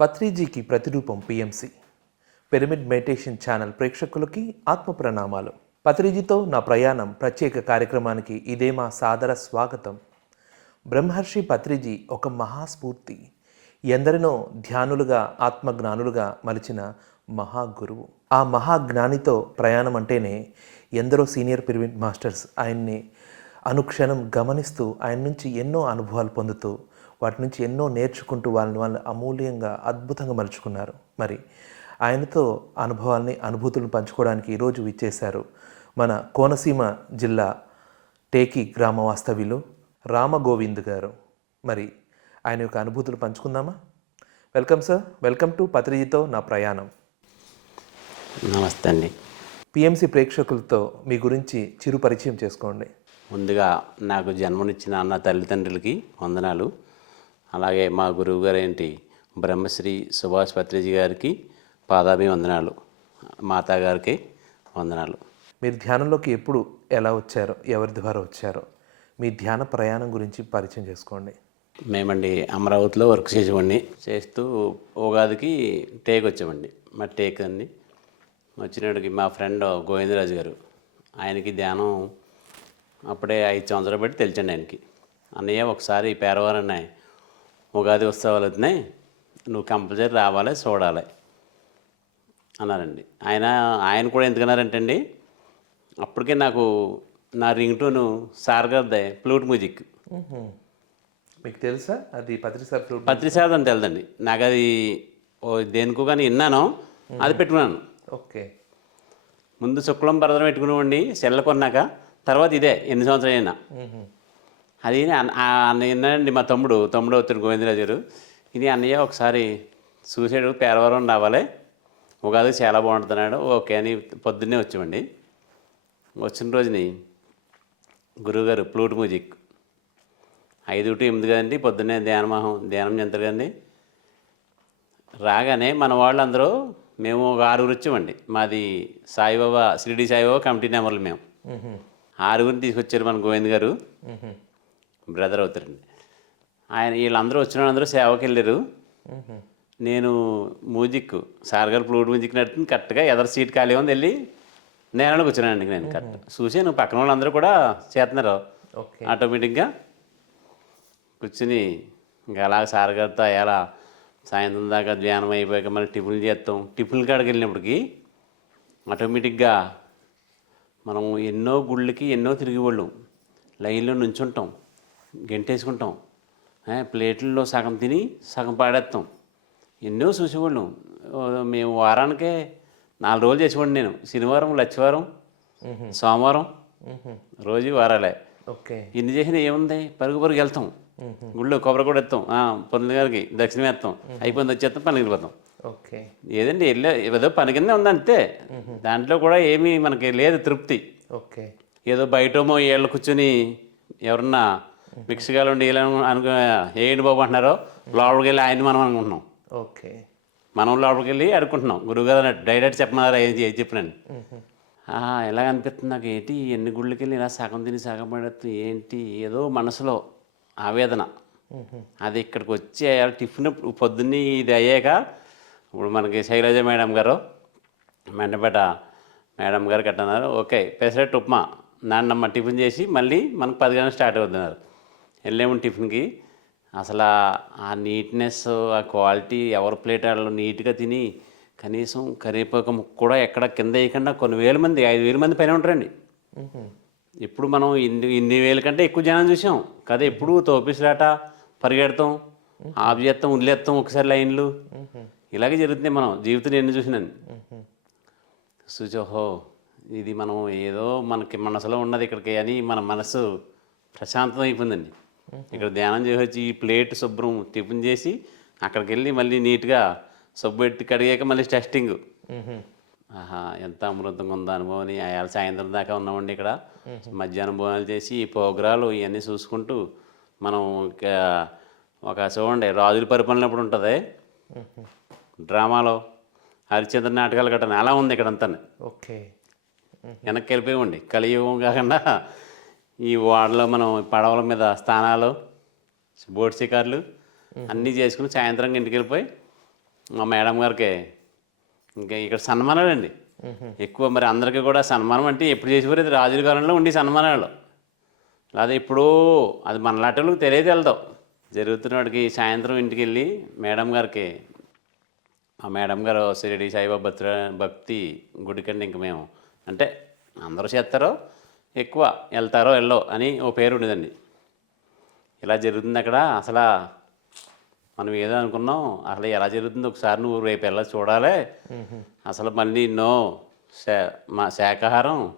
పత్రిజీకి ప్రతిరూపం PMC. Pyramid meditation channel ప్రేక్షకులకి ఆత్మ ప్రణామాలు పత్రిజీతో నా ప్రయాణం ప్రత్యేక కార్యక్రమానికి ఇదే మా సాదర స్వాగతం. బ్రహ్మర్షి పత్రిజీ ఒక మహాస్ఫూర్తి. ఎందరినో ధ్యానులుగా ఆత్మజ్ఞానులుగా మలిచిన మహాగురువు. ఆ మహాజ్ఞానితో ప్రయాణం అంటేనే ఎందరో సీనియర్ పిరమిడ్ మాస్టర్స్ ఆయన్ని అనుక్షణం గమనిస్తూ ఆయన నుంచి ఎన్నో అనుభవాలు పొందుతూ వాటి నుంచి ఎన్నో నేర్చుకుంటూ వాళ్ళని వాళ్ళు అమూల్యంగా అద్భుతంగా మలుచుకున్నారు. మరి ఆయనతో అనుభవాల్ని అనుభూతులను పంచుకోవడానికి ఈరోజు విచ్చేశారు మన కోనసీమ జిల్లా టేకి గ్రామ వాస్తవ్యులు రామగోవింద్ గారు. మరి ఆయన యొక్క అనుభూతులు పంచుకుందామా? Welcome sir. వెల్కమ్ టు పత్రిజీతో నా ప్రయాణం. నమస్తే అండి. పిఎంసి ప్రేక్షకులతో మీ గురించి చిరు పరిచయం చేసుకోండి. ముందుగా నాకు జన్మనిచ్చిన అన్న తల్లిదండ్రులకి వందనాలు. అలాగే మా గురువు గారు ఏంటి బ్రహ్మశ్రీ సుభాష్ పత్రిజీ గారికి పాదాభి వందనాలు. మాతా గారికి వందనాలు. మీరు ధ్యానంలోకి ఎప్పుడు ఎలా వచ్చారో ఎవరి ద్వారా వచ్చారో మీ ధ్యాన ప్రయాణం గురించి పరిచయం చేసుకోండి. మేమండి అమరావతిలో వర్క్ చేసేవాడిని. చేస్తూ ఉగాదికి టేక్ వచ్చామండి. మా టేక్ అండి వచ్చినప్పటికి మా ఫ్రెండ్ గోవిందరాజు గారు ఆయనకి ధ్యానం అప్పుడే ఐదు సంవత్సరాలు బట్టి తెలిసండి ఆయనకి. అన్నయ్య ఒకసారి పేరవారన్న ఉగాది ఉత్సవాలు అవుతున్నాయి నువ్వు కంపల్సరీ రావాలి చూడాలి అన్నారండి. ఆయన ఆయన కూడా ఎందుకన్నారంటే అండి అప్పటికే నాకు నా రింగ్ టోను సార్ గారిదే ఫ్లూట్ మ్యూజిక్. మీకు తెలుసా? అది పత్రి సార్ ఫ్లూట్ పత్రిసాదం తెలదండి. నాకు అది దేనికో కానీ విన్నాను అది పెట్టుకున్నాను. ఓకే. ముందు శుక్లం భరతం పెట్టుకునేవాడిని సెల్ల కొన్నాక తర్వాత ఇదే ఎన్ని సంవత్సరాలు అయినా మ్మ్హ. అది అన్న- ఆ అన్న విన్నానండి మా తమ్ముడు తమ్ముడు అవుతాడు గోవిందరాజు గారు. ఇది అన్నయ్య ఒకసారి చూసాడు పేరవరం రావాలి. ఉగాది చాలా బాగుంటున్నాడు ఓకే అని పొద్దున్నే వచ్చామండి. వచ్చిన రోజుని గురువుగారు ఫ్లూట్ మ్యూజిక్. ఐదు టు ఎనిమిది కదండి పొద్దున్నే ధ్యానమోహం ధ్యానం చేస్తారు కదండి. రాగానే మన వాళ్ళందరూ మేము ఒక ఆరుగురు వచ్చామండి. మాది సాయిబాబా షిరిడి సాయిబాబా కమిటీ నెంబర్లు మేము. ఆరుగురిని తీసుకొచ్చారు మన గోవింద్ గారు. బ్రదర్ అవుతారండి. ఆయన వీళ్ళందరూ వచ్చిన వాళ్ళందరూ సేవకి వెళ్ళారు. నేను మ్యూజిక్ సార్ గారు ఫ్లూట్ మ్యూజిక్ నడుతుంది కరెక్ట్గా ఎదర్ సీట్ ఖాళీ ఉంది వెళ్ళి నేలలో కూర్చున్నానండి నేను కరెక్ట్. చూసాను పక్కన వాళ్ళందరూ కూడా చేస్తున్నారు. ఆటోమేటిక్గా కూర్చుని ఇంకా అలా సార్ గారితో ఎలా సాయంత్రం దాకా ధ్యానం అయిపోయాక మళ్ళీ టిఫిన్లు చేస్తాం. టిఫిన్ల కాడికి వెళ్ళినప్పటికి ఆటోమేటిక్గా మనం ఎన్నో గుళ్ళకి ఎన్నో తిరిగి వాళ్ళం. లైన్లో నుంచుంటాం. గెంటేసుకుంటాం. ప్లేట్లలో సగం తిని సగం పాడేస్తాం ఎన్నో చూసేవాళ్ళం. మేము వారానికే నాలుగు రోజులు చేసేవాడిని నేను. శనివారం లచ్చివారం. సోమవారం. రోజు వారాలే. ఓకే. ఇన్ని చేసినా ఏముంది? పరుగు పరుగు వెళ్తాం. గుళ్ళో కొబ్బరి కూడా ఎత్తాం పొందుల గారికి దక్షిణం వేస్తాం. అయిపోయింది వచ్చేస్తాం పనికి వెళ్ళిపోతాం. ఓకే. ఏదండి వెళ్ళే ఏదో పని కింద ఉంది అంతే. దాంట్లో కూడా ఏమీ మనకి లేదు తృప్తి. ఓకే. ఏదో బయటమో ఏళ్ళు కూర్చొని ఎవరన్నా మిక్స్గా ఉండి అనుకో ఏంటి బాబు అంటున్నారో లోపలికి వెళ్ళి ఆయన మనం అనుకుంటున్నాం. ఓకే. మనం లోపలికి వెళ్ళి అడుకుంటున్నాం గురువుగారు డైరెక్ట్ చెప్పమన్నారు ఏం చెప్పినాను. ఎలా అనిపిస్తుంది నాకు? ఏంటి? ఎన్ని గుళ్ళకి వెళ్ళి ఇలా సగం తిని సగం పడేస్తూ ఏంటి? ఏదో మనసులో ఆవేదన. అది ఇక్కడికి వచ్చి టిఫిన్ పొద్దున్నే ఇది అయ్యాక ఇప్పుడు మనకి శైలజ మేడం గారు మెండపేట మేడం గారు కట్టన్నారు ఓకే పెసరెట్ ఉప్మా. నాన్నమ్మ టిఫిన్ చేసి మళ్ళీ మనకు పది గంటలు స్టార్ట్ అవుతున్నారు వెళ్ళాము టిఫిన్కి. అసలు ఆ- నీట్నెస్ ఆ క్వాలిటీ ఎవరి ప్లేట్ వాళ్ళు నీట్గా తిని కనీసం కరివేపాకు ముక్క కూడా ఎక్కడ కింద వేయకుండా కొన్ని వేల మంది ఐదు వేల మంది పైన ఉంటారండి. ఇప్పుడు మనం ఇన్ని ఇన్ని వేల కంటే ఎక్కువ జనం చూసాం. కదా ఎప్పుడు తోపిసలాట పరిగెడతాం ఆఫ్ చేస్తాం వదిలేస్తాం ఒకసారి లైన్లు. ఇలాగే జరుగుతుంది మనం జీవితం ఎన్ని చూసినాను సుజోహో ఇది మనం ఏదో మనకి మనసులో ఉన్నది ఇక్కడికి అని మన మనసు ప్రశాంతం అయిపోయిందండి. ఇక్కడ ధ్యానం చేసి వచ్చి ఈ ప్లేట్ శుభ్రం టిఫిన్ చేసి అక్కడికి వెళ్ళి మళ్ళీ నీట్గా సబ్బు పెట్టి కడిగాక మళ్ళీ టెస్టింగ్. ఆహా ఎంత అమృతంగా ఉందో అనుభవం అని అయాల సాయంత్రం దాకా ఉన్నామండి ఇక్కడ. మధ్యాహ్నం భోజనాలు చేసి ఈ పోగ్రాలు ఇవన్నీ చూసుకుంటూ మనం ఇక ఒక చూడండి రాజుల పరిపాలనప్పుడు ఉంటుంది? డ్రామాలో హరిచంద్ర నాటకాలు కట్టని అలా ఉంది ఇక్కడ అంతా ఓకే వెనక్కి వెళ్ళిపోయామండి. కలియుగం కాకుండా ఈ ఓడలో మనం పడవల మీద స్థానాలు బోట్ షికార్లు అన్నీ చేసుకుని సాయంత్రం ఇంటికి వెళ్ళిపోయి మా మేడం గారికి ఇంకా ఇక్కడ సన్మానాలు అండి ఎక్కువ మరి అందరికీ కూడా సన్మానం అంటే ఎప్పుడు చేసేవారు? ఇది రాజుల కాలంలో ఉండి సన్మానాలు. లేదా ఇప్పుడు అది మనలాంటి వాళ్ళకి తెలియదు వెళ్దాం. జరుగుతున్నవాడికి సాయంత్రం ఇంటికి వెళ్ళి మేడం గారికి మా మేడం గారు షిరిడి సాయిబాబా భక్తి భక్తి గుడికండి ఇంక మేము. అంటే అందరూ చేస్తారో. ఎక్కువ వెళ్తారో వెళ్ళో అని ఓ పేరు ఉండేదండి. ఇలా జరుగుతుంది అక్కడ. అసలు మనం ఏదో అనుకున్నాం అసలు ఎలా జరుగుతుంది? ఒకసారి నువ్వు రేపు వెళ్ళి చూడాలి. అసలు మళ్ళీ నో శా మా శాకాహారం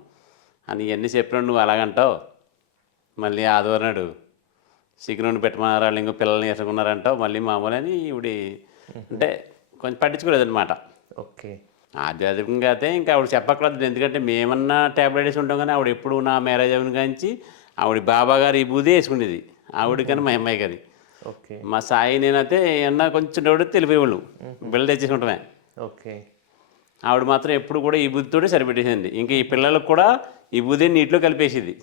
అని ఇవన్నీ చెప్పినాడు నువ్వు అలాగంటావు. మళ్ళీ ఆదివారం నాడు చికెన్ వండి పెట్టమన్నారా ఇంకో పిల్లల్ని ఎసుకున్నారంటావు మళ్ళీ మామూలు అని ఇవిడి అంటే కొంచెం పట్టించుకోలేదన్నమాట. ఓకే. ఆధ్యాత్మికంగా అయితే ఇంకా ఆవిడ చెప్పక్కర్లేదు. ఎందుకంటే మేమన్నా ట్యాబ్లెట్ వేసి ఉంటాం కానీ ఆవిడ ఎప్పుడు నా మ్యారేజ్ అయిన కాంచి ఆవిడ బాబా గారు ఈ బూదే వేసుకునేది. ఆవిడ కానీ మా అమ్మాయి గారి ఓకే. మా సాయి నేనైతే ఏమన్నా కొంచెం డౌట్ తెలిపేవాళ్ళు. బిళ్ళ తెచ్చేసుకుంటామే. ఓకే. ఆవిడ మాత్రం ఎప్పుడు కూడా ఈ బుద్ధితోటే సరిపెట్టేసింది. ఇంకా ఈ పిల్లలకు కూడా ఈ బుద్ధి నీటిలో కలిపేసేది.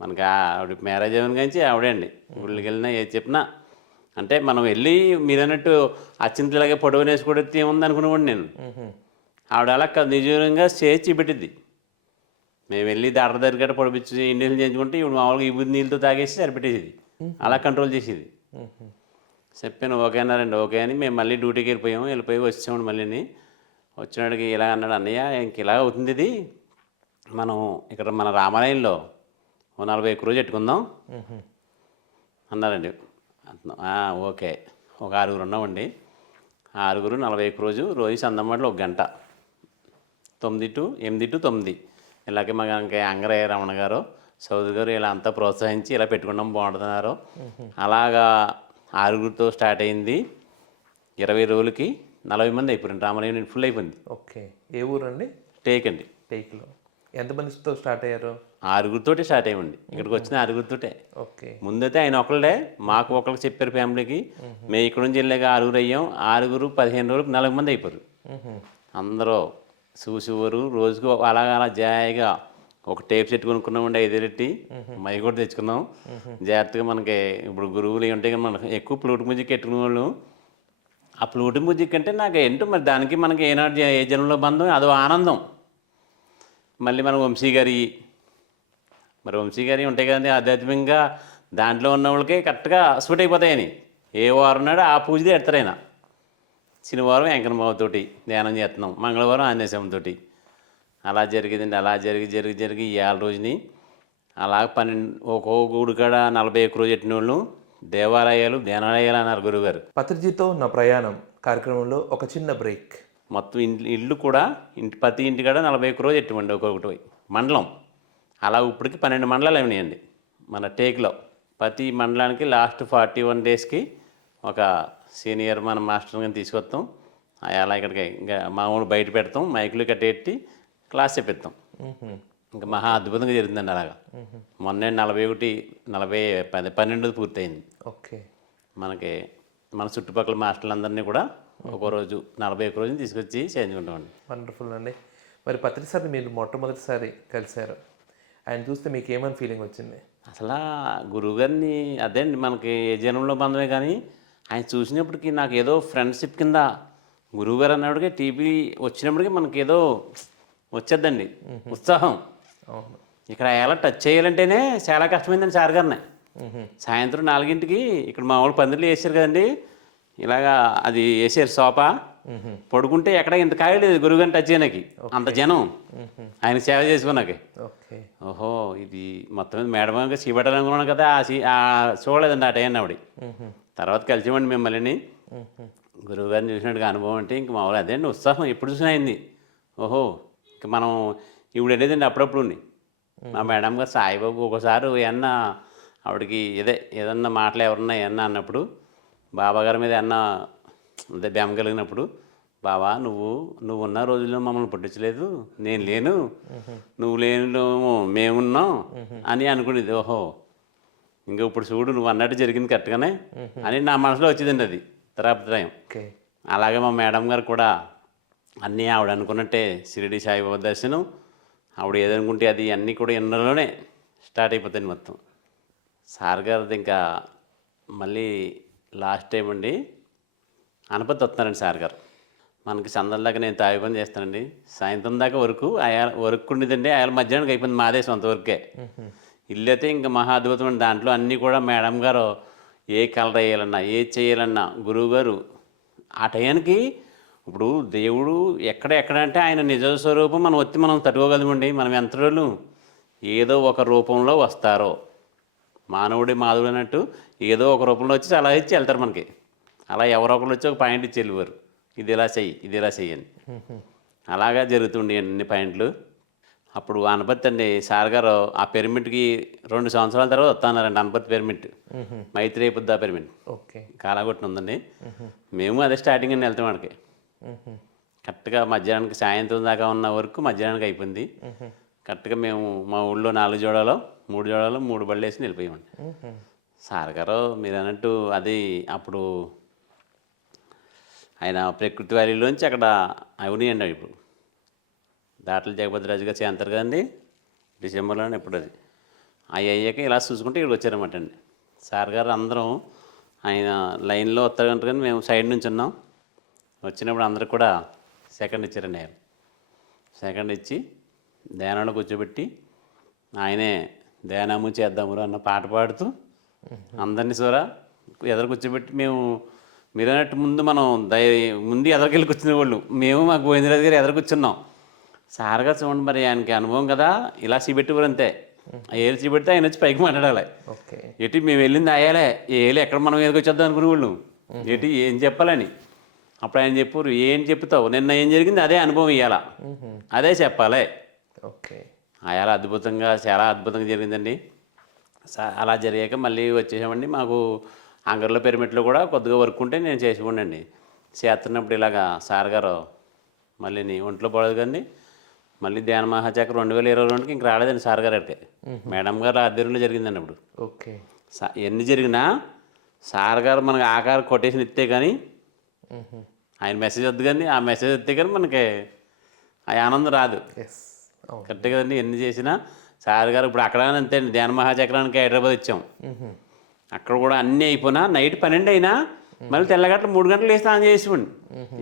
మనకి ఆవిడ మ్యారేజ్ అయిన కానీ ఆవిడే అండి. గుళ్ళకి వెళ్ళినా ఏది చెప్పినా అంటే మనం వెళ్ళి మీరు అన్నట్టు అచ్చింతలాగే పొడవు వేసుకోవడం ఏముంది అనుకునేవాడు నేను. ఆవిడ అలా నిజంగా స్టేజ్ చూపెట్టింది మేము వెళ్ళి డాక్టర్ దగ్గర పొడిపించి ఇండియన్ చేయించుకుంటే ఇప్పుడు మామూలుగా బుద్ధి నీళ్ళతో తాగేసి సరిపెట్టేది అలా కంట్రోల్ చేసేది. చెప్పాను ఓకే అన్నారండి ఓకే అని మేము మళ్ళీ డ్యూటీకి వెళ్ళిపోయాము. వెళ్ళిపోయి వచ్చాము మళ్ళీని. వచ్చినాడికి ఇలా అన్నాడు అన్నయ్య ఇంక ఇలా అవుతుంది ఇది. మనం ఇక్కడ మన రామాలయంలో ఓ నలభై ఒక్క రోజు పెట్టుకుందాం. అన్నారండి. అంటున్నాం, "ఆ, ఓకే. ఒక ఆరుగురు ఉన్నామండి. ఆరుగురు నలభై ఒక్క రోజు రోజు సందమ్మడిలో ఒక గంట. తొమ్మిది టు ఎనిమిది టు తొమ్మిది. ఇలాగే మా ఇంకా అంగరయ్య రమణ గారు. సౌదరి గారు ఇలా అంతా ప్రోత్సహించి ఇలా పెట్టుకున్నాం బాగుంటున్నారు అలాగా ఆరుగురితో స్టార్ట్ అయింది. ఇరవై రోజులకి నలభై మంది అయిపోయింది రామలయం ఫుల్ అయిపోయింది. ఓకే. ఏ ఊరండి? టేక్ అండి. టేక్లో. ఎంతమందితో స్టార్ట్ అయ్యారు? ఆరుగురితోటే స్టార్ట్ అయ్యండి ఇక్కడికి వచ్చిన ఆరుగురితోటే. ఓకే. ముందైతే ఆయన ఒకళ్ళే మాకు ఒకళ్ళకి చెప్పారు ఫ్యామిలీకి. మేము. ఇక్కడ నుంచి వెళ్ళాక ఆరుగురు అయ్యాం. ఆరుగురు పదిహేను రోజులకు నలభై మంది అయిపోరు. అందరూ చూసేవారు. రోజుకు అలాగ అలా జాయిగా ఒక టేప్ సెట్ కొనుక్కున్నామండి ఐదేరెట్టి మై కూడా తెచ్చుకున్నాం. జాగ్రత్తగా మనకి ఇప్పుడు గురువులు ఉంటాయి కదా మనకి ఎక్కువ ఫ్లూట్ మ్యూజిక్ ఎట్టుకునే వాళ్ళు ఆ ఫ్లూట్ మ్యూజిక్ అంటే నాకు ఏంటో మరి దానికి మనకి ఏనాడు ఏ జనంలో బంధం? అదో ఆనందం. మళ్ళీ మన వంశీ గారి మరి వంశీ గారి ఉంటాయి కదండి ఆధ్యాత్మికంగా దాంట్లో ఉన్న వాళ్ళకి కరెక్ట్గా సూట్ అయిపోతాయని. ఏ వారం నాడు ఆ పూజదే ఎడతారు ఆయన. శనివారం వెంకన్నబాబుతోటి ధ్యానం చేస్తున్నాం మంగళవారం ఆంజనేయస్వామితోటి అలా జరిగిందండి అలా జరిగి జరిగి జరిగి ఇవాళ రోజుని అలా పన్నెండు ఒక్కో గుడి కాడ నలభై ఒక్క రోజు ఎట్టిన వాళ్ళు దేవాలయాలు ధ్యానాలయాలు అన్నారు గురుగారు పత్రిజీతో నా ప్రయాణం కార్యక్రమంలో ఒక చిన్న బ్రేక్. మొత్తం ఇల్లు కూడా ఇంటి ప్రతి ఇంటి కాడ నలభై ఒక్క రోజు ఎట్టుమండి ఒక్కొక్కటి మండలం. అలా ఇప్పటికి పన్నెండు మండలాలు అయినాయండి మన టేక్లో. ప్రతి మండలానికి లాస్ట్ ఫార్టీ వన్ డేస్కి ఒక సీనియర్ మన మాస్టర్ని తీసుకొస్తాం. అలా ఇక్కడికి ఇంకా మామూలు బయట పెడతాం. మైకులు కట్టేట్టి క్లాస్ చెప్పిస్తాం. ఇంకా మహా అద్భుతంగా జరుగుతుందండి అలాగా. మొన్నే నలభై ఒకటి నలభై పది పన్నెండు పూర్తయింది. ఓకే. మనకి మన చుట్టుపక్కల మాస్టర్లందరినీ కూడా ఒక రోజు నలభై ఒక్క రోజుని తీసుకొచ్చి చేయించుకుంటామండి. వండర్ఫుల్ అండి. మరి పత్రిసారి మీరు మొట్టమొదటిసారి కలిశారు. ఆయన చూస్తే మీకు ఏమని ఫీలింగ్ వచ్చింది? అసలు గురువుగారిని అదే అండి మనకి ఏ జనంలో బంధమే కానీ ఆయన చూసినప్పటికీ నాకు ఏదో ఫ్రెండ్షిప్ కింద గురువుగారు అన్నప్పటికీ టీవీ వచ్చినప్పటికీ మనకి ఏదో వచ్చేద్దండి ఉత్సాహం. ఇక్కడ ఎలా టచ్ చేయాలంటేనే చాలా కష్టమైందండి సార్ గారిని. సాయంత్రం నాలుగింటికి ఇక్కడ మా వాళ్ళు పందిర్లు వేసారు కదండి ఇలాగా అది వేసారు సోఫా. పడుకుంటే ఎక్కడ ఇంత కాయలేదు గురువుగారిని టచ్ అంత జనం. ఆయన సేవ చేసుకున్నాకి. ఓహో ఇది మొత్తం మీద మేడం చీపెట్టాలనుకున్నాను కదా ఆ చూడలేదండి ఆ టైం ఆవిడ. తర్వాత కలిసిమండి మిమ్మల్ని. గురువు గారిని చూసినట్టుగా అనుభవం అంటే ఇంక మామూలు అదే అండి ఉత్సాహం. ఎప్పుడు చూసినా అయింది. ఓహో ఇంక మనం ఇప్పుడు వెళ్ళేదండి అప్పుడప్పుడు మా మేడం గారు సాయిబాబు ఒకసారి ఏమన్నా ఆవిడకి ఇదే ఏదన్నా మాటలు ఎవరన్నా ఏమన్నా అన్నప్పుడు బాబా గారి మీద ఏమన్నా అదే బెమ్మ కలిగినప్పుడు బావా నువ్వు నువ్వు ఉన్న రోజుల్లో మమ్మల్ని పుట్టించలేదు. నేను లేను. నువ్వు లేను మేమున్నాం అని అనుకునేది. ఓహో ఇంకా ఇప్పుడు చూడు నువ్వు అన్నట్టు జరిగింది కరెక్ట్గానే అని నా మనసులో వచ్చిందండి అది తరాప్రాయం ఓకే. అలాగే మా మేడం గారు కూడా అన్నీ ఆవిడ అనుకున్నట్టే షిరిడి సాయిబాబా దర్శనం ఆవిడ ఏదనుకుంటే అది అన్నీ కూడా ఎన్నలోనే స్టార్ట్ అయిపోతాయి మొత్తం. సార్ గారిది ఇంకా మళ్ళీ లాస్ట్ టైం అండి అనపతి వస్తున్నారండి సార్ గారు. మనకి సందల దాకా నేను తాగి పని చేస్తానండి. సాయంత్రం దాకా వరకు ఆయా వర్క్ ఉండేదండి. ఆయన మధ్యాహ్నానికి అయిపోయింది మాదే సొంత వరకే ఇల్లు అయితే ఇంకా మహా అద్భుతమైన దాంట్లో అన్నీ కూడా మేడం గారు ఏ కలర్ వేయాలన్నా ఏ చేయాలన్నా గురువు గారు ఆ టయానికి ఇప్పుడు దేవుడు ఎక్కడ ఎక్కడ అంటే ఆయన నిజ స్వరూపం మనం వచ్చి మనం తట్టుకోగలమండి. మనం ఎంత రోజులు ఏదో ఒక రూపంలో వస్తారో. మానవుడి మాధవుడు అన్నట్టు ఏదో ఒక రూపంలో వచ్చి అలా ఇచ్చి వెళ్తారు మనకి. అలా ఎవరో ఒకరు వచ్చి ఒక పాయింట్ ఇచ్చి వెళ్ళివారు ఇది ఇలా చెయ్యి ఇది ఇలా చెయ్యని అలాగా జరుగుతుండే అన్ని పాయింట్లు. అప్పుడు అనపత్తి అండి సార్ గారు ఆ పిరమిడ్కి రెండు సంవత్సరాల తర్వాత వస్తానారండి Anaparthi pyramid. Maitreya Buddha pyramid. Okay. కాలాగొట్టిన ఉందండి. మేము అదే స్టార్టింగ్ అండి వెళ్తాం వాడికి కరెక్ట్గా మధ్యాహ్నానికి సాయంత్రం దాకా ఉన్న వరకు మధ్యాహ్నానికి అయిపోయింది. కరెక్ట్గా మేము మా ఊళ్ళో నాలుగు జోడాలో మూడు జోడాలో మూడు బళ్ళు వేసి వెళ్ళిపోయామండి. సార్ గారు మీరు అన్నట్టు అది అప్పుడు ఆయన ప్రకృతి వ్యాలీలోంచి అక్కడ అవునాయండి ఇప్పుడు. దాటల జగభద్రరాజు గారు చేస్తారు కదండి? డిసెంబర్లోనే ఇప్పుడు అది. అవి అయ్యాక ఇలా చూసుకుంటే ఇక్కడ వచ్చారన్నమాట అండి. సార్ గారు అందరం ఆయన లైన్లో వస్తారంట కానీ మేము సైడ్ నుంచి ఉన్నాం. వచ్చినప్పుడు అందరికి కూడా సెకండ్ ఇచ్చారండి ఆయన. సెకండ్ ఇచ్చి ధ్యానంలో కూర్చోబెట్టి ఆయనే ధ్యానము చేద్దాము అన్న పాట పాడుతూ అందరినీ సూర ఎదురు కూర్చోబెట్టి మేము మీరు అన్నట్టు ముందు మనం దయ ముందు ఎదరికెళ్ళి కూర్చునే వాళ్ళు. మేము మా గోవిందరాజు గారు ఎదురు కూర్చున్నాం సార్గా చూడండి మరి ఆయనకి అనుభవం కదా ఇలా చీపెట్టేవారు అంతే. ఏళ్ళు చీపెడితే ఆయన వచ్చి పైకి మాట్లాడాలి. ఓకే. ఎటు మేము వెళ్ళింది అయ్యాలే ఏళ్ళు ఎక్కడ మనం ఎదుగు వచ్చేద్దాం అనుకునే వాళ్ళు. ఎటు ఏం చెప్పాలని. అప్పుడు ఆయన చెప్పారు ఏం చెప్తావు? నిన్న ఏం జరిగింది? అదే అనుభవం ఇవ్వాల అదే చెప్పాలి. ఓకే. అలా అద్భుతంగా చాలా అద్భుతంగా జరిగిందండి. అలా జరిగాక మళ్ళీ వచ్చేసామండి. మాకు అంగర్లో పిరమిడ్లో కూడా కొద్దిగా వర్క్ ఉంటే నేను చేసిపోండి చేస్తున్నప్పుడు ఇలాగా సార్ గారు మళ్ళీ నీ ఒంట్లో పడదు కానీ మళ్ళీ ధ్యాన మహాచక్ర రెండు వేల ఇరవై రెండుకి ఇంక రాలేదండి సార్ గారు అడితే మేడం గారు ఆధ్వర్యంలో జరిగిందండి అప్పుడు. ఓకే. ఎన్ని జరిగినా సార్ గారు మనకి ఆకార కొటేషన్ ఇస్తే కానీ ఆయన మెసేజ్ వద్దు కానీ ఆ మెసేజ్ వస్తే కానీ మనకి ఆ ఆనందం రాదు. కరెక్ట్ కదండి ఎన్ని చేసినా సార్ గారు ఇప్పుడు అక్కడ అంతే అండి ధ్యాన మహాచక్రానికి హైదరాబాద్ వచ్చాం అక్కడ కూడా అన్నీ అయిపోయినా నైట్ పన్నెండు అయినా మళ్ళీ తెల్లగట్ల మూడు గంటలు వేసి స్నానం చేసివ్వండి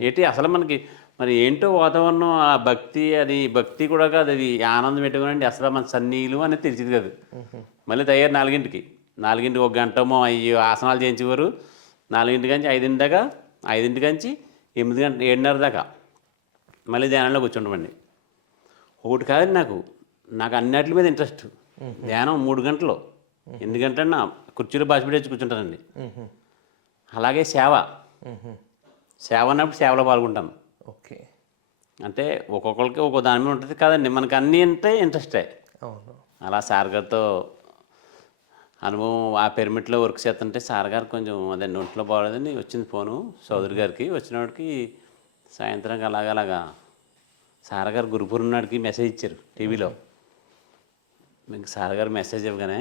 ఏంటి అసలు మనకి మరి ఏంటో వాతావరణం ఆ భక్తి అది భక్తి కూడా కాదు అది ఆనందం పెట్టుకోనండి అసలు మన సన్నీలు అనేది తెలిసింది కాదు. మళ్ళీ తయారు నాలుగింటికి. నాలుగింటికి ఒక గంటమో అయ్యి ఆసనాలు చేయించేవారు. నాలుగింటి నుంచి ఐదింటి దాకా ఐదింటి నుంచి ఎనిమిది గంట ఏడున్నర దాకా మళ్ళీ ధ్యానంలో కూర్చుంటామండి ఒకటి కాదండి నాకు. నాకు అన్నిటి మీద ఇంట్రెస్ట్. ధ్యానం మూడు గంటలు. ఎన్ని గంటలన్నా కుర్చీలో బాసి పెట్టేసి కూర్చుంటానండి. అలాగే సేవ. సేవ అన్నప్పుడు సేవలో పాల్గొంటాను ఓకే. అంటే ఒక్కొక్కరికి ఒక్కో దాని మీద ఉంటుంది కదండి. మనకు అన్నీ అంటే ఇంట్రెస్టే. అవును. అలా సార్ గారితో అనుభవం ఆ పిరమిడ్లో వర్క్ చేస్తుంటే సార్ గారు కొంచెం అదే ఒంట్లో బాగోలేదని వచ్చింది ఫోను సోదరి గారికి. వచ్చినవాడికి సాయంత్రం అలాగలాగా సార్ గారు గురుపూర్ నాడికి మెసేజ్ ఇచ్చారు టీవీలో. మీకు సార్ గారు మెసేజ్ ఇవ్వగానే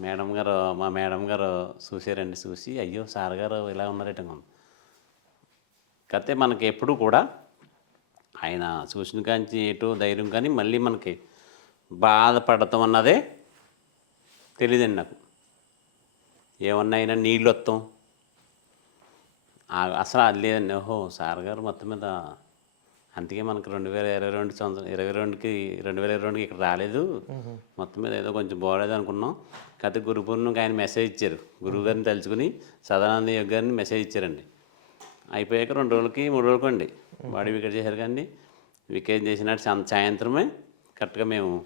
మేడం గారు మా మేడం గారు చూసారండి చూసి అయ్యో సార్ గారు ఇలా ఉన్నారట కాకపోతే మనకి ఎప్పుడు కూడా ఆయన చూసిన కాంచి ఎటు ధైర్యం కానీ మళ్ళీ మనకి బాధపడతాం అన్నదే తెలియదండి నాకు. ఏమన్నా అయినా నీళ్ళు వస్తాం. అసలు అది లేదండి. ఓహో సార్ గారు మొత్తం మీద అందుకే మనకు రెండు వేల ఇరవై రెండు సంవత్సరం ఇరవై రెండుకి రెండు వేల ఇరవై రెండుకి ఇక్కడ రాలేదు. మొత్తం మీద ఏదో కొంచెం బాగోలేదు అనుకున్నాం. కాకపోతే గురు పూర్ణిమకి ఆయన మెసేజ్ ఇచ్చారు. గురువు గారిని తలుచుకుని సదానంద యోగ్ గారిని మెసేజ్ ఇచ్చారండి. అయిపోయాక రెండు రోజులకి మూడు రోజులకి అండి. బాడీ వికెట్ చేశారు కానీ వికెట్ చేసినట్టు సాయం- సాయంత్రమే. కరెక్ట్గా మేము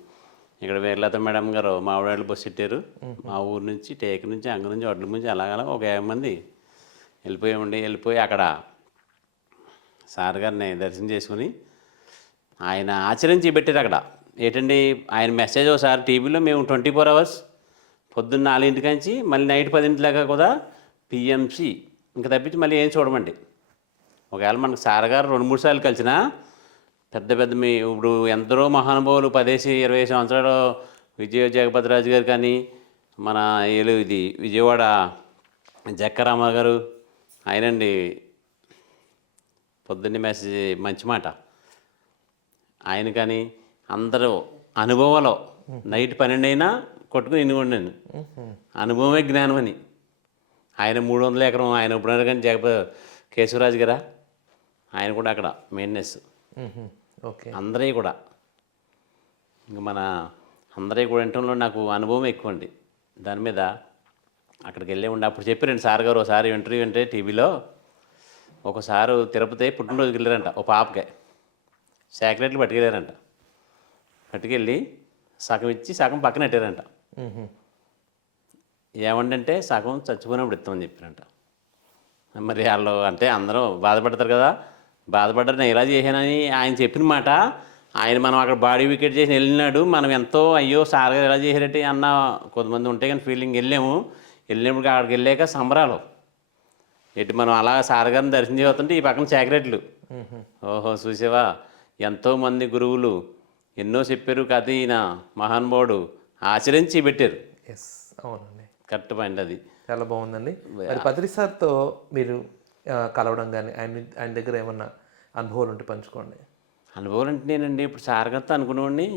ఇక్కడ వీర్లత మేడం గారు మా ఆవిడ బస్సు పెట్టారు మా ఊరు నుంచి టేక్ నుంచి అంగ నుంచి వడ్ల నుంచి అలాగలా ఒక యాభై మంది వెళ్ళిపోయామండి. వెళ్ళిపోయి అక్కడ సార్ గారిని దర్శనం చేసుకుని ఆయన ఆచరించి పెట్టారు అక్కడ. ఏంటండి? ఆయన మెసేజ్ ఒకసారి టీవీలో మేము ట్వంటీ ఫోర్ అవర్స్ పొద్దున్న నాలుగింటి నుంచి మళ్ళీ నైట్ పదింటి దాకా కూడా పిఎంసి ఇంకా తప్పించి మళ్ళీ ఏం చూడమండి. ఒకవేళ మనకు సార్ గారు రెండు మూడు సార్లు కలిసినా పెద్ద పెద్ద మీ ఇప్పుడు ఎందరో మహానుభావులు పదేసి ఇరవై సంవత్సరాలు విజయ జగపతిరాజు గారు కానీ మన ఏలు ఇది విజయవాడ జక్కరామ గారు ఆయనండి పొద్దున్నే మెసేజ్ మంచి మాట. ఆయన కానీ అందరూ అనుభవాలు నైట్ పన్నెండు అయినా కొట్టుకుని ఇనుకోండి అనుభవమే జ్ఞానం అని. ఆయన మూడు వందల ఎకరం ఆయన ఇప్పుడు కానీ జగప కేశవరాజు గారా? ఆయన కూడా అక్కడ మెయిన్నెస్. ఓకే. అందరూ కూడా. ఇంకా మన అందరూ కూడా వినటంలో నాకు అనుభవం ఎక్కువ అండి. దాని మీద అక్కడికి వెళ్ళే ఉండి అప్పుడు చెప్పారండి సార్ గారు ఒకసారి ఇంటర్వ్యూ అంటే టీవీలో ఒకసారి తిరుపతి పుట్టినరోజుకి వెళ్ళారంట ఒక పాపకే. చాక్లెట్లు పట్టుకెళ్ళారంట. పట్టుకెళ్ళి సగం ఇచ్చి సగం పక్కన పెట్టారంట. ఏమండంటే సగం చచ్చిపోయినప్పుడు ఇస్తామని చెప్పారంట. మరి వాళ్ళు అంటే అందరూ బాధపడతారు కదా బాధపడ్డారు నేను ఇలా చేశానని ఆయన చెప్పిన మాట ఆయన మనం అక్కడ బాడీ వికెట్ చేసి వెళ్ళినాడు మనం ఎంతో అయ్యో సార్ గారు ఎలా చేశారంటే అన్న కొంతమంది ఉంటే కానీ ఫీలింగ్ వెళ్ళాము. వెళ్ళినప్పుడు అక్కడికి వెళ్ళాక సంబరాలు. ఎటు మనం అలా సార్ గారిని దర్శనం చేస్తుంటే ఈ పక్కన చాక్లెట్లు. ఓహో చూసావా? ఎంతోమంది గురువులు ఎన్నో చెప్పారు కథ ఈయన మహానుభావుడు ఆచరించి పెట్టారు ఎస్ అవునండి. కరెక్ట్ పాయింట్ అది. చాలా బాగుందండి మరి పత్రి సార్తో మీరు కలవడం కానీ ఆయన ఆయన దగ్గర ఏమన్నా అనుభవాలు ఉంటే పంచుకోండి. అనుభవం అంటే నేనండి ఇప్పుడు సార్ గారితో అనుకునేవాడిని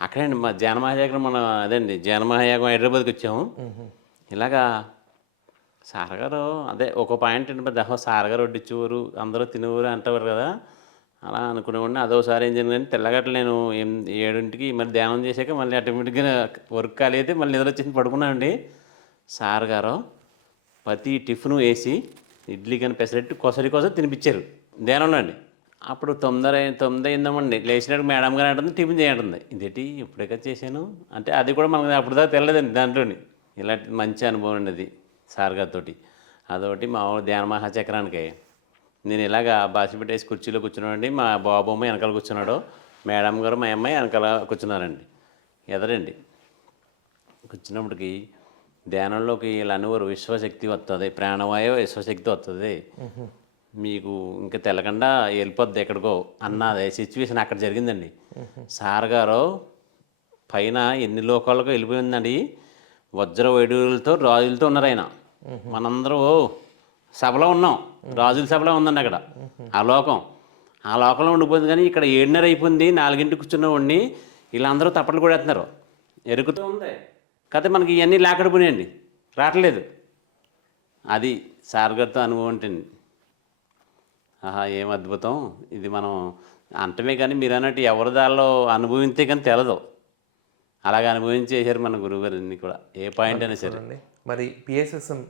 అక్కడండి మా జనమహాయాగం మన అదండి జనమహాయాగం హైదరాబాద్కి వచ్చాము. ఇలాగా సార్ గారు అదే ఒక పాయింట్ ఏంటంటే దహో సారగారు సార్ వడ్డించేవారు అందరూ తినేవారు అంటేవారు కదా. అలా అనుకునేవాడిని. అదోసారి ఏం జరిగిందంటే తెల్లగట్ల నేను ఏం ఏడింటికి మళ్ళీ ధ్యానం చేశాక మళ్ళీ ఆటోమేటిక్గా వర్క్ కాలేదు మళ్ళీ నిద్ర వచ్చింది పడుకున్నానండి. సార్ గారు ప్రతి టిఫిన్ వేసి ఇడ్లీ కానీ పెసరెట్టి కొసరి కోసం తినిపించారు. ధ్యానంలో అండి. అప్పుడు తొందర తొమ్మిది అయిందామండి. లేచినట్టు మేడం గారు అంటుంది టిఫిన్ చేయంటుంది. ఇదేంటి ఇప్పుడే కదా చేశాను? అంటే అది కూడా మనకు అప్పుడు దాకా తెలియదండి దాంట్లోని. ఇలాంటి మంచి అనుభవం అండి అది. సార్ అదొకటి మా ధ్యాన మహాచక్రానికి. నేను ఇలాగా బాసి పెట్టేసి కుర్చీలో కూర్చున్నానండి. మా బాబు అమ్మ వెనకాల కూర్చున్నాడు. మేడం గారు మా అమ్మాయి వెనకాల కూర్చున్నారండి. ఎదరండి. కూర్చున్నప్పటికి ధ్యానంలోకి వీళ్ళు అనేవారు విశ్వశక్తి వస్తుంది ప్రాణవాయువు విశ్వశక్తి వస్తుంది మీకు ఇంకా తెలకుండా వెళ్ళిపోద్ది ఎక్కడికో అన్నది సిచ్యువేషన్ అక్కడ జరిగిందండి. సార్ గారు పైన ఎన్ని లోకాలకు వెళ్ళిపోయిందండి. వజ్ర వైడూరులతో రాజులతో ఉన్నారు ఆయన మనందరూ సభలో ఉన్నాం. రాజుల సభలో ఉందండి అక్కడ. ఆ లోకం. ఆ లోకంలో ఉండిపోయింది కానీ ఇక్కడ ఏడున్నర అయిపోయింది నాలుగింటి కూర్చున్న వాడిని వీళ్ళందరూ తప్పట్లు కూడా వేస్తున్నారు ఎరుకుతూ ఉంది. కాకపోతే మనకి ఇవన్నీ లేకడిపోయినాయండి రావట్లేదు. అది సార్ గారితో అనుభవం అంటే ఆహా ఏం అద్భుతం. ఇది మనం అంటమే కానీ మీరు అన్నట్టు ఎవరి దానిలో అనుభవించే కానీ తెలదు. అలాగే అనుభవించేసారు మన గురువుగారు అన్ని కూడా. ఏ పాయింట్ అయినా సరే. మరి పిఎస్ఎస్ఎం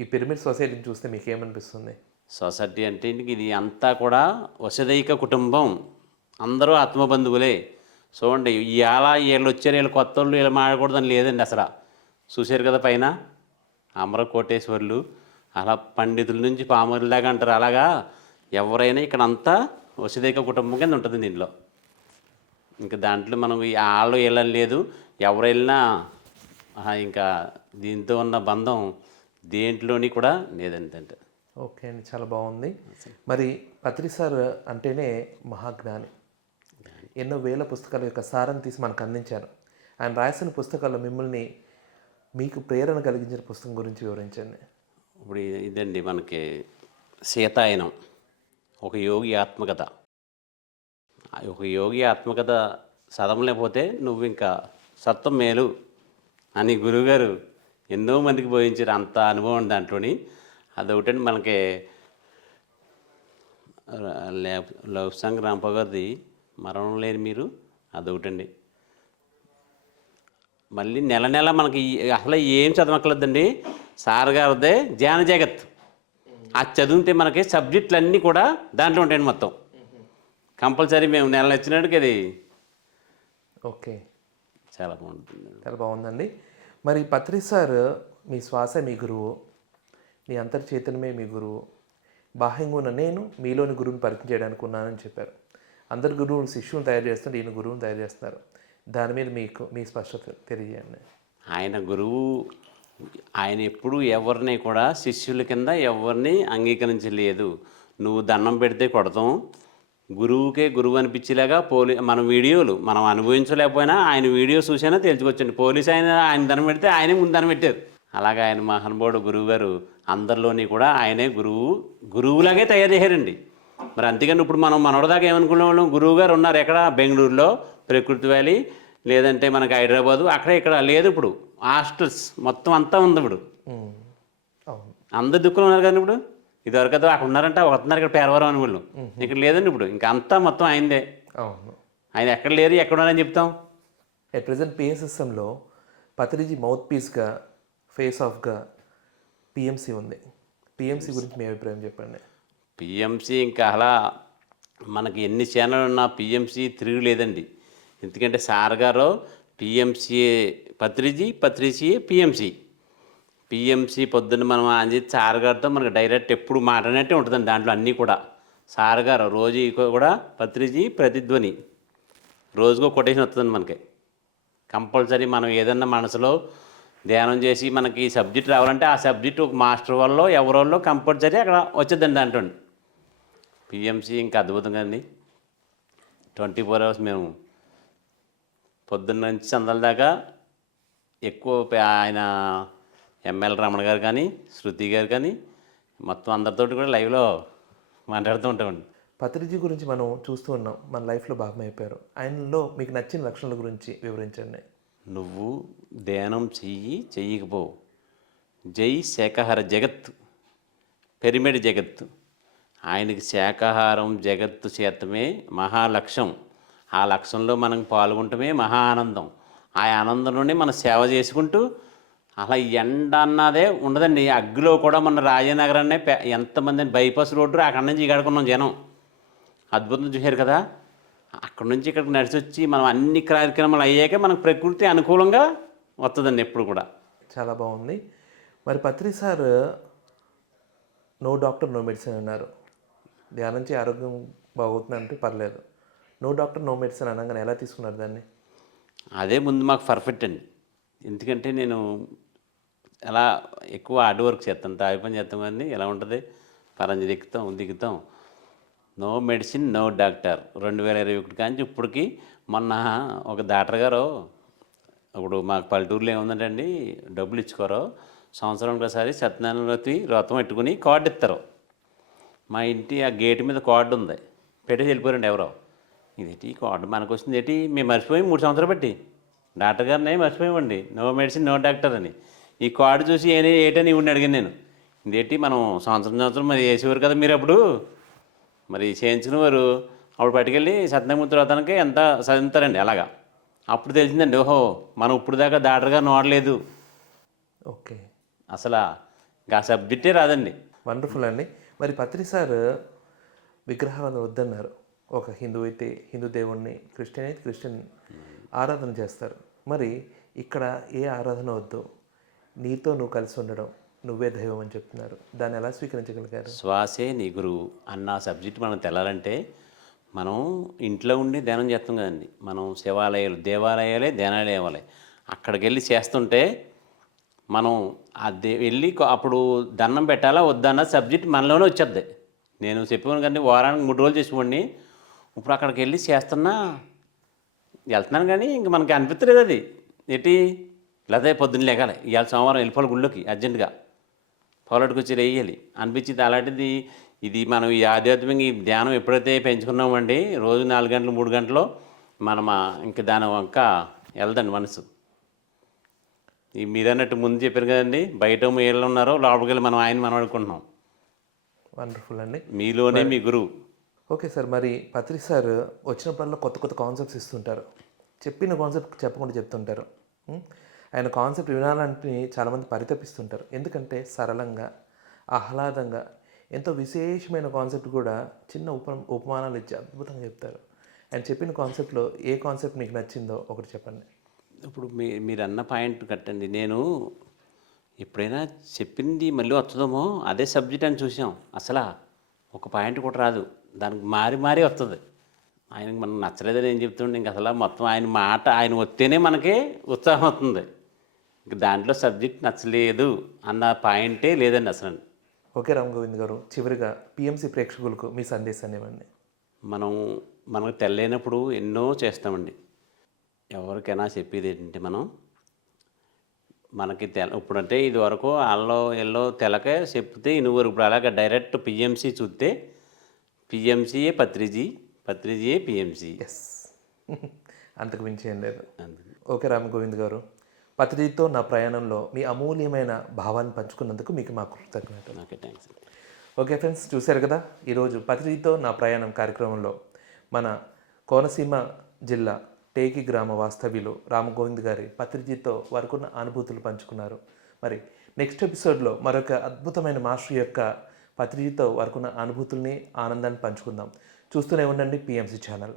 ఈ పిరమిడ్ సొసైటీని చూస్తే మీకు ఏమనిపిస్తుంది సొసైటీ అంటే ఇది అంతా కూడా వసదైక కుటుంబం. అందరూ ఆత్మబంధువులే. చూడండి ఇవాళ వీళ్ళు వచ్చారు వీళ్ళు కొత్త వాళ్ళు వీళ్ళు మాడకూడదని లేదండి అసలు. చూశారు కదా పైన? అమర కోటేశ్వర్లు అలా పండితుల నుంచి పామరుల దాకా అంటారు. అలాగా ఎవరైనా ఇక్కడ అంతా వసదైక కుటుంబం కింద ఉంటుంది దీంట్లో. ఇంకా దాంట్లో మనం వాళ్ళు వెళ్ళని లేదు. ఎవరు వెళ్ళినా ఇంకా దీంతో ఉన్న బంధం దేంట్లోని కూడా లేదండి అంటే ఓకే అండి చాలా బాగుంది. మరి పత్రి సార్ అంటేనే మహాజ్ఞాని. ఎన్నో వేల పుస్తకాల యొక్క సారం తీసి మనకు అందించారు. ఆయన రాసిన పుస్తకాల్లో మిమ్మల్ని మీకు ప్రేరణ కలిగించిన పుస్తకం గురించి వివరించండి. ఇప్పుడు ఇదండి మనకి సీతాయనం. ఒక యోగి ఆత్మకథ. ఒక యోగి ఆత్మకథ చదవలేకపోతే నువ్వు ఇంకా సత్వం మేలు అని గురువుగారు ఎన్నో మందికి బోధించారు. అంత అనుభవం దాంట్లోని. అదొకటండి మనకి లవ్ సంగ్ రాంపగారిది మరణం లేని మీరు అదొకటండి. మళ్ళీ నెల నెల మనకి అసలు ఏం చదవక్కర్లేదండి. సార్ గారిదే ధ్యాన జగత్. అది చదివితే మనకి సబ్జెక్టులు అన్నీ కూడా దాంట్లో ఉంటాయండి మొత్తం. కంపల్సరీ మేము నెల వచ్చినట్టుకి అది ఓకే. చాలా బాగుంటుంది. చాలా బాగుందండి. మరి పత్రి సార్ మీ శ్వాస మీ గురువు మీ అంతర్చైతన్యమే మీ గురువు. బాహ్యంగా ఉన్న నేను మీలోని గురువుని పరిచయం చేయడానికి ఉన్నానని చెప్పారు. అందరు గురువులు శిష్యుని తయారు చేస్తుంటే ఈయన గురువుని తయారు చేస్తున్నారు. దాని మీద మీకు మీ స్పష్టత తెలియజేయండి. ఆయన గురువు ఆయన ఎప్పుడు ఎవరిని కూడా శిష్యుల కింద ఎవరిని అంగీకరించలేదు. నువ్వు దండం పెడితే కొడతాం గురువుకే గురువు అనిపించేలాగా పోలీ మన వీడియోలు మనం అనుభవించలేకపోయినా ఆయన వీడియో చూసైనా తెలుసుకోవచ్చండి పోలీస్ ఆయన ఆయన దండం పెడితే ఆయనే ముందు దండం పెట్టారు. అలాగా ఆయన మహానుభావుడు గురువు గారు అందరిలోని కూడా ఆయనే గురువు గురువులాగే తయారు చేశారండి. మరి అంతేగాని ఇప్పుడు మనం మనవడదాకా ఏమనుకునే వాళ్ళం? గురువు గారు ఉన్నారు ఎక్కడ? బెంగళూరులో ప్రకృతి వ్యాలీ లేదంటే మనకి హైదరాబాదు అక్కడ ఇక్కడ లేదు ఇప్పుడు. హాస్టల్స్ మొత్తం అంతా ఉంది ఇప్పుడు. అందరు దిక్కులు ఉన్నారు కదండి ఇప్పుడు? ఇదివరకు అయితే అక్కడ ఉన్నారంటే వస్తున్నారు ఇక్కడ పేరవరం అని వాళ్ళు. ఇక్కడ లేదండి ఇప్పుడు. ఇంకా అంతా మొత్తం ఆయనదే. అవును. ఆయన ఎక్కడ లేరు ఎక్కడ ఉన్నారని చెప్తాం? ఎట్ ప్రజెంట్ పిఎస్ఎస్ఎంలో పత్రిజీ మౌత్ పీస్గా ఫేస్ ఆఫ్గా పిఎంసి ఉంది. పిఎంసి గురించి మీ అభిప్రాయం చెప్పండి. పిఎంసి ఇంకా అలా మనకి ఎన్ని ఛానల్ ఉన్నా పిఎంసి తిరగలేదండి ఎందుకంటే సార్ గారు పిఎంసీఏ పత్రిజీ పత్రిజీ పిఎంసి పిఎంసి పొద్దున్న మనం ఆన్ చేసి సార్ గారితో మనకు డైరెక్ట్ ఎప్పుడు మాట్లాడినట్టే ఉంటుందండి దాంట్లో అన్నీ కూడా. సార్ గారు రోజు కూడా పత్రిజీ ప్రతిధ్వని. రోజుకో కొటేషన్ వస్తుందండి మనకి. కంపల్సరీ మనం ఏదన్నా మనసులో ధ్యానం చేసి మనకి సబ్జెక్ట్ రావాలంటే ఆ సబ్జెక్ట్ ఒక మాస్టర్ వల్ల ఎవరోళ్ళో కంపల్సరీ అక్కడ వచ్చేదండి దాంట్లో. పిఎంసి ఇంకా అద్భుతంగా అండి. ట్వంటీ ఫోర్ అవర్స్ మేము పొద్దున్న నుంచి సందల దాకా ఎక్కువ ఆయన ఎంఎల్ రమణ గారు కానీ శృతి గారు కానీ మొత్తం అందరితోటి కూడా లైవ్లో మాట్లాడుతూ ఉంటామండి. పత్రిజీ గురించి మనం చూస్తూ ఉన్నాం. మన లైఫ్లో భాగమైపోయారు ఆయనలో మీకు నచ్చిన లక్షణాల గురించి వివరించండి. నువ్వు ధ్యానం చెయ్యి చెయ్యకపో జై శాకాహార జగత్తు పిరమిడ్ జగత్తు. ఆయనకి శాకాహారం జగత్తు చేతమే మహాలక్ష్యం ఆ లక్ష్యంలో మనం పాల్గొంటమే మహా ఆనందం. ఆ ఆనందంలోనే మనం సేవ చేసుకుంటూ అలా ఎండ అన్నదే ఉండదండి. అగ్గిలో కూడా మన రాజనగరాన్ని పె- ఎంతమంది బైపాస్ రోడ్డు అక్కడి నుంచి ఇక్కడికున్నాం జనం. అద్భుతం చూశారు కదా. అక్కడ నుంచి ఇక్కడికి నడిచి వచ్చి మనం అన్ని కార్యక్రమాలు అయ్యాక మనకు ప్రకృతి అనుకూలంగా వస్తుందండి ఎప్పుడు కూడా. చాలా బాగుంది. మరి Patri sir no doctor no medicine అన్నారు. ధ్యానం నుంచి ఆరోగ్యం బాగుతుందంటే పర్లేదు. నో డాక్టర్ నో మెడిసిన్ అనగానే ఎలా తీసుకున్నారు దాన్ని? అదే ముందు మాకు పర్ఫెక్ట్ అండి. ఎందుకంటే నేను ఎలా ఎక్కువ హార్డ్ వర్క్ చేస్తాం తాగి పని చేస్తాం కానీ ఎలా ఉంటుంది? పరంజి దిక్కుతాం దిగుతాం నో మెడిసిన్ నో డాక్టర్. రెండు వేల ఇరవై ఒకటి కానీ ఇప్పటికి మొన్న ఒక డాక్టర్ గారు ఇప్పుడు మాకు పల్లెటూరులో ఏముందంటండి డబ్బులు ఇచ్చుకోరు. సంవత్సరానికి ఒకసారి సత్యనారాయణ వ్రతం పెట్టుకుని కార్డు ఇస్తారు మా ఇంటి ఆ గేట్ మీద కార్డు ఉంది. పెట్టేసి వెళ్ళిపోయారండి ఎవరో. ఇదేంటి కార్డు? మనకు వచ్చింది ఏంటి? మేము మర్చిపోయి మూడు సంవత్సరాలు బట్టి. డాక్టర్ గారిని మర్చిపోయామండి. నో మెడిసిన్ నో డాక్టర్ అని. ఈ కార్డు చూసి ఏనే ఏటని ఇవ్వండి అడిగాను నేను. ఇదేంటి మనం సంవత్సరం సంవత్సరం మరి వేసేవారు కదా మీరు అప్పుడు. మరి చేయించిన వారు అప్పుడు పట్టుకెళ్ళి సత్యమూర్తి వ్రతానికి ఎంత చదువుతారండి? అలాగా. అప్పుడు తెలిసిందండి ఓహో మనం ఇప్పుడు దాకా డాక్టర్ గారు నోడలేదు. ఓకే. అసలు ఆ సబ్జెక్టే రాదండి. వండర్ఫుల్ అండి. మరి పత్రి సార్ విగ్రహాలను వద్దన్నారు. ఒక హిందూ అయితే హిందూ దేవుణ్ణి క్రిస్టియన్ అయితే క్రిస్టియన్ ఆరాధన చేస్తారు. మరి ఇక్కడ ఏ ఆరాధన వద్దు? నీతో నువ్వు కలిసి ఉండడం నువ్వే దైవం అని చెప్తున్నారు. దాన్ని ఎలా స్వీకరించగలిగారు? శ్వాసే నీ గురువు అన్న సబ్జెక్ట్ మనం తెలాలంటే మనం ఇంట్లో ఉండి ధ్యానం చేస్తాం కదండి. మనం శివాలయాలు దేవాలయాలే ధ్యానాలయాలే అక్కడికి వెళ్ళి చేస్తుంటే మనం ఆ దే వెళ్ళి అప్పుడు దండం పెట్టాలా వద్దన్న సబ్జెక్ట్ మనలోనే వచ్చేద్ది. నేను చెప్పాను కానీ వారానికి మూడు రోజులు చేసుకోండి ఇప్పుడు అక్కడికి వెళ్ళి చేస్తున్నా వెళ్తున్నాను కానీ ఇంక మనకి అనిపించలేదు అది. ఏంటి? లేదా పొద్దున్న లేగాలి ఇవాళ సోమవారం వెళ్ళిపోవాలి గుళ్ళోకి అర్జెంటుగా. పొలటికి వచ్చి వేయాలి అనిపించింది అలాంటిది ఇది మనం ఈ ఆధ్యాత్మిక ఈ ధ్యానం ఎప్పుడైతే పెంచుకున్నామండి రోజు నాలుగు గంటలు మూడు గంటలు మనం ఇంక దాని వంక వెళ్దండి మనసు. ఈ మీరు అన్నట్టు ముందు చెప్పారు కదండి బయట ఏళ్ళు ఉన్నారో లోపలికి వెళ్ళి మనం ఆయన మనం వండర్ఫుల్ అండి. మీలోనే మీ గురువు. ఓకే సార్ మరి పత్రి సార్ వచ్చినప్పుడల్లా కొత్త కొత్త కాన్సెప్ట్స్ ఇస్తుంటారు. చెప్పిన కాన్సెప్ట్ చెప్పకుండా చెప్తుంటారు? ఆయన కాన్సెప్ట్ వినాలంటే చాలామంది పరితపిస్తుంటారు. ఎందుకంటే సరళంగా ఆహ్లాదంగా ఎంతో విశేషమైన కాన్సెప్ట్ కూడా చిన్న ఉప ఉపమానాలు ఇచ్చి అద్భుతంగా చెప్తారు. ఆయన చెప్పిన కాన్సెప్ట్లో ఏ కాన్సెప్ట్ మీకు నచ్చిందో ఒకటి చెప్పండి. ఇప్పుడు మీ మీరు అన్న పాయింట్ కట్టండి నేను ఎప్పుడైనా చెప్పింది మళ్ళీ వస్తుందేమో అదే సబ్జెక్ట్ అని చూసాం. అసలు ఒక పాయింట్ కూడా రాదు. దానికి మారి మారి వస్తుంది. ఆయనకి మనం నచ్చలేదని ఏం చెప్తుండే ఇంక అసలు మొత్తం ఆయన మాట ఆయన వస్తేనే మనకి ఉత్సాహం వస్తుంది. దాంట్లో సబ్జెక్ట్ నచ్చలేదు అన్న పాయింటే లేదండి అసలు. ఓకే రామ్ గోవింద్ గారు చివరిగా పిఎంసి ప్రేక్షకులకు మీ సందేశాన్ని ఇవ్వండి. మనం మనకు తెల్లైనప్పుడు ఎన్నో చేస్తామండి. ఎవరికైనా చెప్పేది ఏంటంటే మనం మనకి తెల ఇప్పుడంటే ఇది వరకు ఎల్లో తెలకే చెప్తే నువ్వు ఇప్పుడు అలాగే డైరెక్ట్ పిఎంసి చూస్తే పిఎంసీయే పత్రిజీ పత్రిజీయే పిఎంసి ఎస్ అంతకు మించి ఏం లేదు. ఓకే రామ్ గోవింద్ గారు పత్రితో నా ప్రయాణంలో మీ అమూల్యమైన భావాన్ని పంచుకున్నందుకు మీకు మా కృతజ్ఞత ఓకే థ్యాంక్స్ ఓకే ఫ్రెండ్స్ చూశారు కదా? ఈరోజు పత్రితో నా ప్రయాణం కార్యక్రమంలో మన కోనసీమ జిల్లా టేకి గ్రామ వాస్తవ్యులు రామగోవింద్ గారి పత్రిజీతో వారికున్న అనుభూతులు పంచుకున్నారు. మరి నెక్స్ట్ ఎపిసోడ్లో మరొక అద్భుతమైన మాస్టర్ యొక్క పత్రిజీతో వారికున్న అనుభూతుల్ని ఆనందాన్ని పంచుకుందాం. చూస్తూనే ఉండండి పిఎంసి ఛానల్.